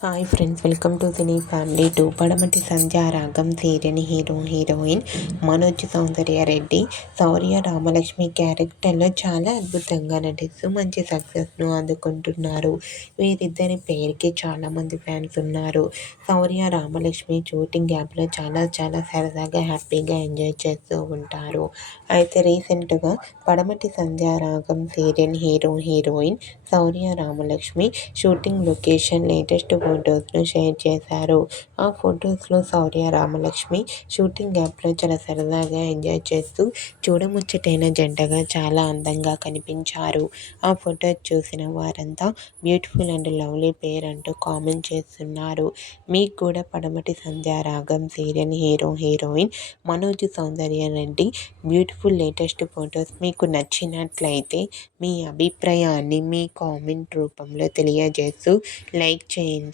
Hi friends welcome to cine family two. Padamati Sandhya Ragam serial hero heroine Manoj Soundarya Reddy. Sourya Ramalakshmi క్యారెక్టర్లో చాలా అద్భుతంగా నటిస్తూ మంచి సక్సెస్ను అందుకుంటున్నారు. వీరిద్దరి పేరుకి చాలామంది ఫ్యాన్స్ ఉన్నారు. సౌర్య రామలక్ష్మి షూటింగ్ గ్యాప్లో చాలా చాలా సరదాగా హ్యాపీగా ఎంజాయ్ చేస్తూ ఉంటారు. అయితే రీసెంట్గా Padamati Sandhya Ragam serial hero heroine Sourya Ramalakshmi shooting location latest ఫొటోస్ను share చేశారు. ఆ ఫొటోస్లో శౌర్య రామలక్ష్మి షూటింగ్ యాప్లో చాలా సరదాగా ఎంజాయ్ చేస్తూ చూడముచ్చటైన జంటగా చాలా అందంగా కనిపించారు. ఆ ఫోటో చూసిన వారంతా బ్యూటిఫుల్ అండ్ లవ్లీ పేర్ అంటూ కామెంట్ చేస్తున్నారు. మీకు కూడా Padamati Sandhya Ragam serial hero heroine Manoj Soundarya Reddy beautiful latest photos మీకు నచ్చినట్లయితే మీ అభిప్రాయాన్ని మీ కామెంట్ రూపంలో తెలియజేస్తూ లైక్ చేయండి.